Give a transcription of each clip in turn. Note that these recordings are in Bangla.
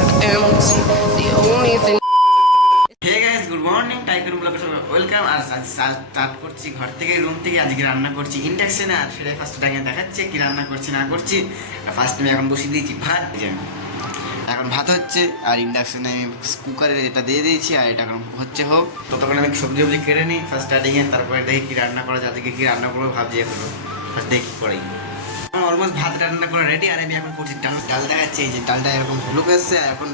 empty. The only thing. Hey guys, good morning. Tiger ব্লগে সবাই ওয়েলকাম। আর স্টার্ট করছি ঘর থেকে, রুম থেকে। আজকে রান্না করছি ইন্ডাকশনে, আর সেটাই ফার্স্ট টাইম দেখাচ্ছে কি রান্না করছি না করছি। ফার্স্ট টাইম এখন বসিয়ে দিয়েছি ভাত। এখন ভাত হচ্ছে, আর ইন্ডাকশনে আমি কুকারে এটা দিয়ে দিয়েছি, আর এটা এখন হচ্ছে হোক। ততক্ষণ আমি সবজি কেটে নিই ফার্স্ট স্টার্টিংয়ে, তারপরে দেখি কি রান্না করা যায়। আজকে কি রান্না করবো ভাবছি এখনো, ফার্স্ট দেখি করাই। আমার অলমোস্ট ভাত রান্না করা রেডি, আর আমি এখন করছি ডাল দেখাচ্ছি। এই যে ডালটা এরকম হলুক এসছে, আর এখন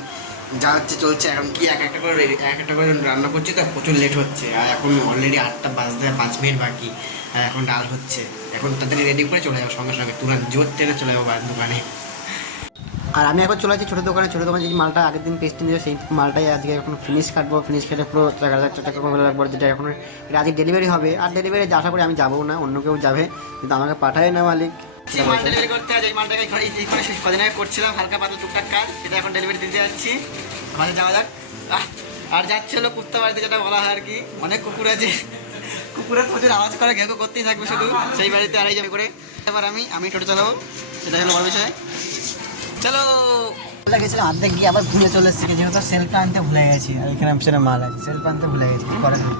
যা হচ্ছে চলছে। এখন কি এক একটা করে রান্না করছি, তো প্রচুর লেট হচ্ছে। আর এখন অলরেডি 8টা বাজতে 5 মিনিট বাকি, আর এখন ডাল হচ্ছে। এখন তাড়াতাড়ি রেডি করে চলে যাবো, সঙ্গে সঙ্গে তুলা জোর টেনে চলে যাবো দোকানে। আর আমি এখন চলে যাচ্ছি ছোটো দোকানে যে মালটা আগের দিন পেস্ট নিয়ে সেই মালটাই আজকে এখন ফিনিশ কাটবো। ফিনিশ কেটে পুরো টাকা করে রাখবো, যেটা এখন এটা আজকে ডেলিভারি হবে। আর ডেলিভারি আশা করি আমি যাবো না, অন্য কেউ যাবে, কিন্তু আমাকে পাঠায় না মালিক। মাল ডেলিভারি করতে হয়, এই মালটাকে কদিন আগে করছিলাম হালকা পাতলা টুকটাক কাজ, সেটা এখন ডেলিভারি দিতে যাচ্ছি। আমাদের যাওয়া যাক। আর যাচ্ছে হলো কুত্তা বাড়িতে, যেটা বলা হয় আর কি। অনেক কুকুর আছে, কুকুরের প্রচুর আওয়াজ করে, ঘেঁকো করতেই থাকবে শুধু সেই বাড়িতে। আর এই যাবে করে এবার আমি টোটো চালাবো, সেটা হলো বড় বিষয়। চলো। গেছিলাম অর্ধেক গিয়ে আবার ঘুরে চলে এসেছি, যেহেতু সেলফটা আনতে ভুলে গেছি। আর এখানে সেটা মাল আছে, সেলফ আনতে ভুলে গেছি, কি করা যায়।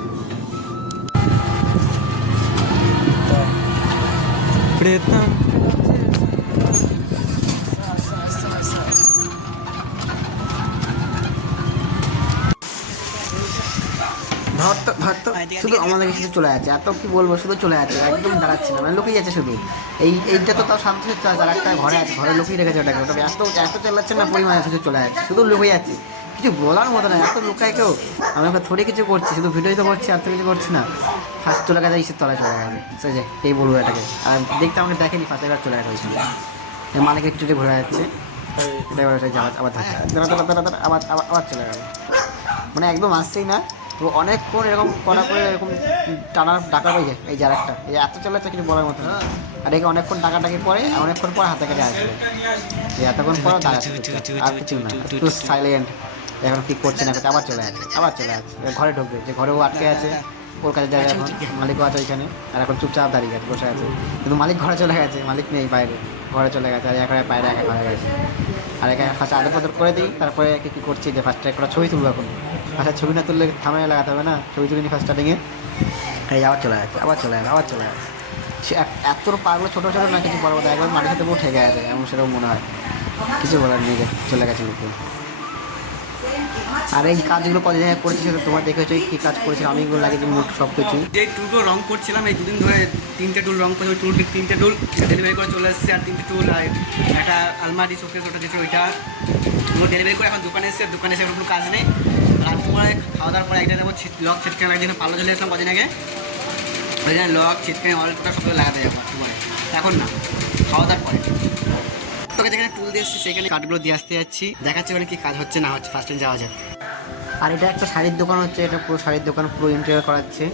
শুধু আমাদের শুধু চলে যাচ্ছে, এত কি বলবো, শুধু চলে যাচ্ছে, একদম দাঁড়াচ্ছে না, মানে লোকই যাচ্ছে শুধু। এইটা তো তাও শান্ত হচ্ছে, আর একটা ঘরে আছে, ঘরে লোকই রেখেছে ওটাকে। ওটা এত চালাচ্ছে না পরিমাণে, শুধু চলে যাচ্ছে, শুধু লোকই যাচ্ছে। কিছু বলার মতো না, এত লোকায় কেউ। আমি ওকে থোড়ি কিছু করছি, শুধু ভিডিওই তো করছি, আর তো কিছু করছি না। ফার্স্ট চলে গেছে, ইসের তলায় চলে গেছে, সে যে এই বলবো এটাকে। আর দেখতে আমাকে দেখেনি, ফার্স্ট এবার চলে গেছে ওইখানে। মালিকের কিছু ঘুরে যাচ্ছে, আবার আবার চলে গেল, মানে একদম আসছেই না। তো অনেকক্ষণ এরকম করা করে এরকম টানার ডাকা হয়ে যায়। এই যে আরেকটা, এই এত চলেছে কিছু বলার মতো না। আর একে অনেকক্ষণ টাকাটাকি পরে, অনেকক্ষণ পর হাতে কাছে আসবে। এতক্ষণ পর দাঁড়াচ্ছে, আর কিছু না, একটু সাইলেন্ট। এখন কি করছে না করছে, আবার চলে যাচ্ছে ঘরে ঢুকবে, যে ঘরেও আটকে আছে। ওর কাছে যায়, এখন মালিকও আছে ওইখানে, আর এখন চুপচাপ দাঁড়িয়ে আছে, বসে আছে। কিন্তু মালিক ঘরে চলে গেছে, মালিক নেই, বাইরে ঘরে চলে গেছে। আর এখন বাইরে একা হয়ে গেছে। আর এখানে ফার্স্ট আদর পদর করে দিই, তারপরে কী করছি যে ফার্স্টে একটা ছবি তুলবো। এখন ফার্স্টে ছবি না তুললে থামায় লাগাতে হবে না, ছবি তুলিনি ফার্স্ট স্টার্টিংয়ে। এই আবার চলে যাচ্ছে। সে এত পাগলো ছোটো না কিছু বড় কথা, একবার মাটির সাথে পুরো ঠেকে আছে, এমন সেরকম মনে হয়। কিছু বলার নেই, চলে গেছে লোকে। আর এই কাজগুলো কদিন আগে করেছি, সেটা তোমার দেখেছো কী কাজ করেছি আমি, এগুলো লাগিয়েছি মোট সব কিছু। যে টুলগুলো রং করছিলাম এই দুদিন ধরে, 3টে টুল রং করে, ওই টুল 3টে টুল ডেলিভারি করে চলে এসেছে। আর 3টে টুল, আর একটা আলমারি শোকেস ওটা দিয়েছে, ওইটা ওগুলো ডেলিভারি করে এখন দোকানে এসে কোনো কাজ নেই। রাত পরে খাওয়া দাওয়ার পরে একটা যাবো লক ছিটকানো লাগছে, পাল্লা চলে এসলাম কদিন আগে। ওই জন্য লক ছিটকানি অলটা সবগুলো লাগাতে যাবো তোমার, এখন না, খাওয়া দাওয়ার পরে। তোকে যেখানে টুল দিয়ে এসেছি সেখানে কাঠগুলো দিয়ে আসতে যাচ্ছি, দেখাচ্ছি ওখানে কী কাজ হচ্ছে না হচ্ছে। ফার্স্ট টাইম যাওয়া যাক। আর এটা একটা শাড়ির দোকান হচ্ছে, এটা পুরো শাড়ির দোকান, পুরো ইন্টেরিয়র করাচ্ছে।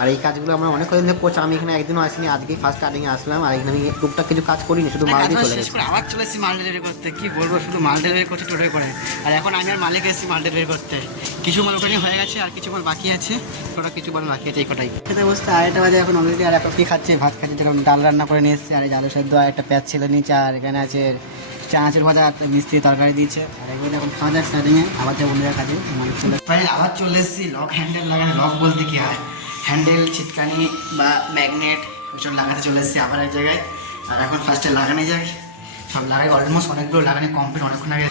আর এই কাজগুলো আমরা অনেক কদিন ধরে করছি, আমি এখানে একদিনও আসিনি, আজকেই ফার্স্ট স্টার্টিংয়ে আসলাম। আর এখানে আমি টুকটাক কিছু কাজ করিনি, শুধু মাল দিয়ে চলে গেছি। আবার চলে এসেছি মাল ডেলিভারি করতে, কি বলবো, শুধু মাল ডেলিভারি করতে টোটোয় করে। আর এখন আমি আর মালিক এসেছি মাল ডেলিভারি করতে। কিছু মাল ওখানে হয়ে গেছে, আর কিছু মাল বাকি আছে, ওটা কিছু মাল বাকি আছে, এই কটাই। খেতে বসতে 2:30 বাজে এখন অলরেডি। আর এখন কি খাচ্ছে, ভাত খাচ্ছে, যেরকম ডাল রান্না করে নিয়ে এসেছে। আর এই আলু সেদ্ধ, আর একটা পেঁয়াজ ছেলে নিচে, আর এখানে আছে চানাচুর ভাজা, মিষ্টি তরকারি দিয়েছে। আর এগুলো এখন খাওয়া যাক স্টার্টিংয়ে, আবার যাবো বন্ধুদের কাছে। আবার চলে এসেছি লক হ্যান্ডেল লাগানো। লক বলতে কি হয়, হ্যান্ডেল, ছিটকানি বা ম্যাগনেট ওইসব লাগাতে চলে এসেছি আবার এক জায়গায়। আর এখন ফার্স্টে লাগানো যাক, সব লাগাই অলমোস্ট অনেকগুলো লাগানো কমপ্লিট, অনেকক্ষণ আগে।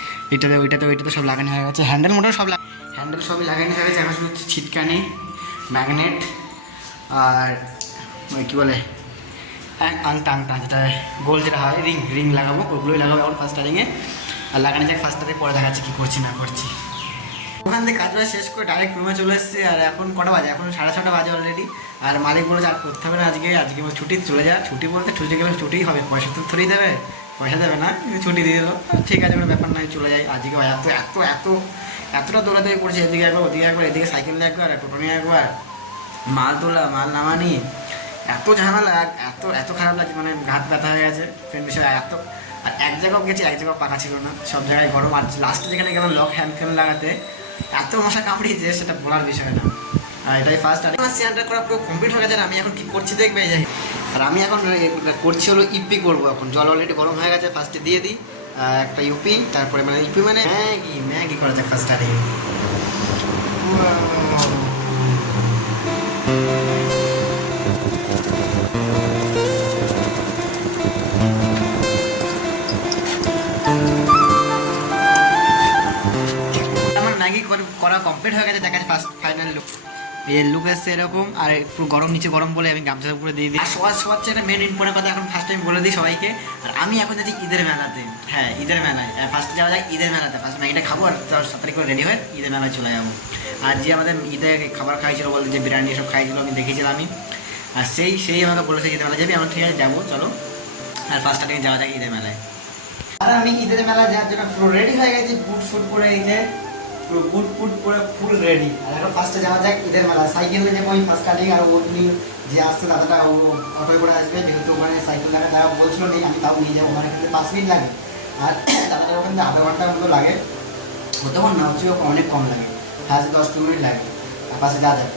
ওইটাতে সব লাগানো হয়ে গেছে, হ্যান্ডেল মোটর সব হ্যান্ডেল সবই লাগানো হয়ে গেছে। এখন শুধু ছিটকানি, ম্যাগনেট, আর ওই কী বলে আংটা যেটা গোল যেটা হয়, রিং লাগাবো, ওগুলোই লাগাবো এখন ফার্স্ট স্টার্টিংয়ে। আর লাগানো যাক ফার্স্ট স্টার্টিং, পরে দেখাচ্ছি কী করছি না করছি। ওখান থেকে কাজটা শেষ করে ডাইরেক্ট রুমে চলে এসেছি। আর এখন কটা বাজে, এখন 6:30 বাজে অলরেডি। আর মালিক বলে আর করতে হবে না আজকে ছুটি, চলে যা। ছুটি বলতে ছুটি গেলে ছুটিই হবে, পয়সা তো থরেই দেবে, পয়সা দেবে না, ছুটি দিয়ে দিল, ঠিক আছে, কোনো ব্যাপার নয়, চলে যাই। আজকে এতটা দৌড়াদৌড়ি করছে, এদিকে একবার ওদিকে একবার, এদিকে সাইকেল নিয়ে একবার, টোটো নিয়ে একবার, মাল তোলা, মাল নামানি, এত ঝামেলা, এত খারাপ লাগছে, মানে ঘাট ব্যথা হয়ে গেছে ফ্রেন্ড বিষয়। আর এক জায়গাও গেছি, এক জায়গাও পাকা ছিল না, সব জায়গায় গরম। আর লাস্টে যেখানে গেলাম লক হ্যান্ড লাগাতে, এত মশা কামড়িয়েছে সেটা বলার বিষয় না। আর এটাই ফার্স্ট স্ট্যান্ডার্ড করা পুরো কমপ্লিট হয়ে গেছে। আমি এখন কী করছি দেখবে, যাই। আর আমি এখন করছি হলো ইপি করবো। এখন জল অলরেডি গরম হয়ে গেছে, ফার্স্টে দিয়ে দিই। একটা ইউপি, তারপরে মানে ইউপি মানে ম্যাগি ম্যাগি করা যাক ফার্স্ট স্টার্টিং। আমার ম্যাগি করা কমপ্লিট হয়ে গেছে, দেখা যাচ্ছে ফার্স্ট ফাইনাল লুক। এই লুক এসছে এরকম, আর একটু গরম নিচে গরম বলে আমি গামছার উপরে দিয়ে দিই। আর সবার চেয়ে মেন ইম্পর্টেন্ট কথা এখন ফার্স্ট টাইম বলে দিই সবাইকে, আর আমি এখন যাচ্ছি ঈদের মেলাতে। হ্যাঁ ঈদের মেলায় ফার্স্ট যাওয়া যায় ঈদের মেলাতে, ফার্স্ট ম্যাগিটা খাবো আর 7 তারিখ করে রেডি হয়ে ঈদের মেলায় চলে যাবো। আর যে আমাদের ঈদে খাবার খাইছিল বলতে যে বিরিয়ানি সব খাইছিল আমি দেখেছিলাম আমি, আর সেই আমাকে বলেছে ঈদের মেলা যাবি, আমরা ঠিক আছে যাবো চলো। আর ফার্স্ট টাইম যাওয়া যায় ঈদের মেলায়। আর আমি ঈদের মেলায় যাওয়ার জন্য পুরো রেডি হয়ে গেছি, বুট ফুট পরে এই যে পুরো বুট ফুট পরে ফুল রেডি। আর এখন ফার্স্টে যাওয়া যাক ঈদের মেলা। সাইকেল নিয়ে যাবো আমি ফার্স্ট স্টার্টিং, আর ওখানে যে আসছে দাদাটা অটোয় করে আসবে, যেহেতু ওখানে সাইকেল লাগা তারা বলছিল নেই, আমি তাও নিয়ে যাবো। ওখানে কিন্তু 5 মিনিট লাগে, আর দাদাটার ওখানে আধা ঘন্টার মতো লাগে, অতক্ষণ না হচ্ছে অনেক কম লাগে, 10-12 মিনিট লাগে। আর পাশে যা যায়